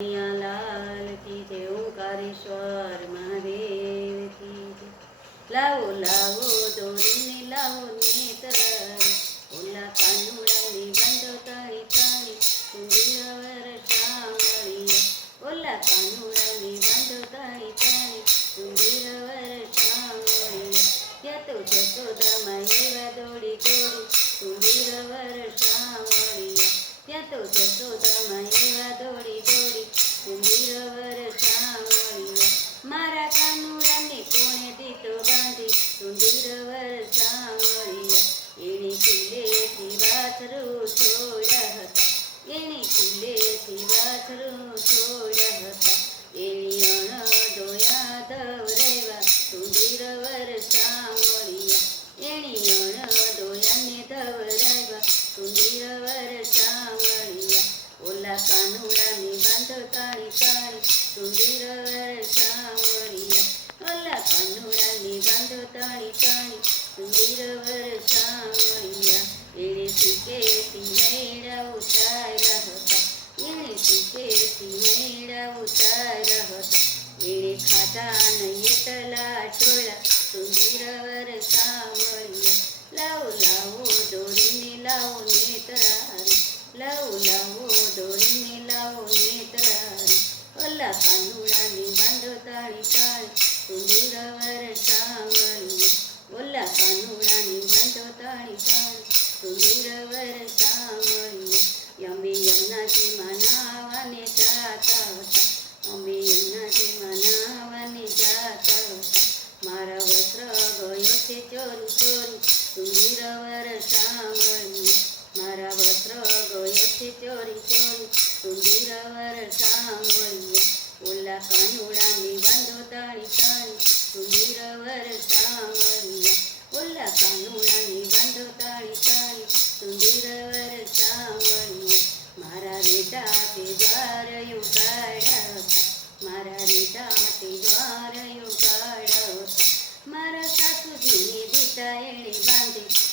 લાલ કી જય ઓંકારેશ્વર મહાદેવ કી જય. લાવો લાવો દોરીને લાવો નેત્ર વાછરું છોડ્યા હતા એની ખીલેથી વાથરું છોડ્યા હતા એની અણ દોયા દવરેવા સુંદર મળ્યા એની અણ દોયાને દવરાવ્યા સુંદર મળ્યા ઓલા કાનુડાની બાંધો તાળી તાળી સુંદર મળ્યા ઓલા કાનુડાની બાંધો તાળી તાળી સુંદર વરસામળીએ કાનુડાની બાંધો તાળી તાળી. સુંદર વરસામળીએ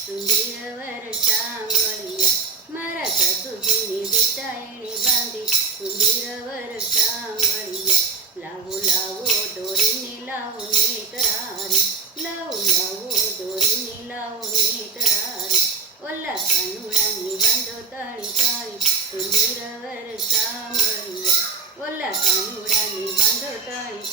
બાંધી સુંદર વરસામળીએ મારા સાસુજીની દીતા એણે બાંધી સુંદર વરસામળીએ લાવો લાવો દોરીને લાવો નેતરારે લાવો લાવો દોરીને લાવો નેતરારે ઓલા કાનુડાની બાંધો તાળી તાળી સુંદર વરસામળીએ ઓલા કાનુડાની બાંધો તાળી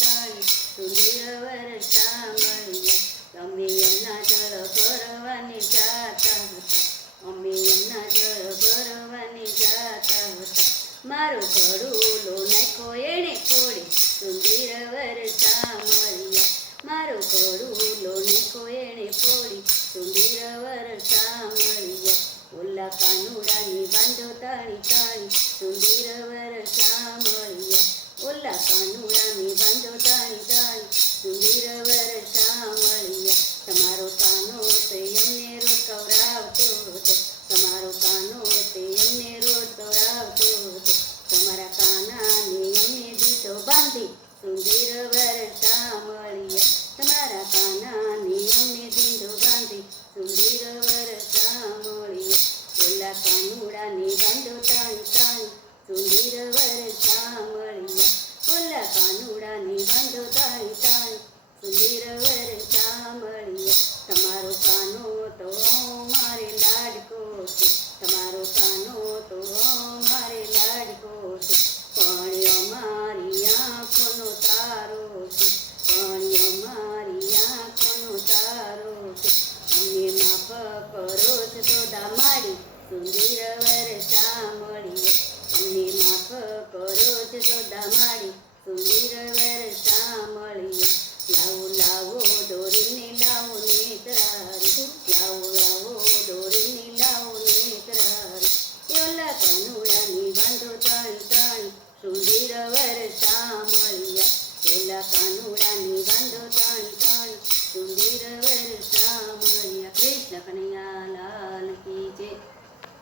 મારો ઘડુલો નાખ્યો એણે ખોડે સુંદર વરસામળીયા મારો ઘડુલો નાખ્યો એણે ફોડી સુંદર વરસામળીયા ઓલા કાનુડાની બાંધો, તાળી તાળી સુંદર વરસામળીયા ઓલા કાનુડાની બાંધો, તાળી તાળી સુંદર વરસામળીયા તમારો કાનો બાંધી સુંદર સુંદર વરસામળીએ અમને માફ કરો છો મારી સુંદર વરસામળીએ લાવો લાવો દોરીને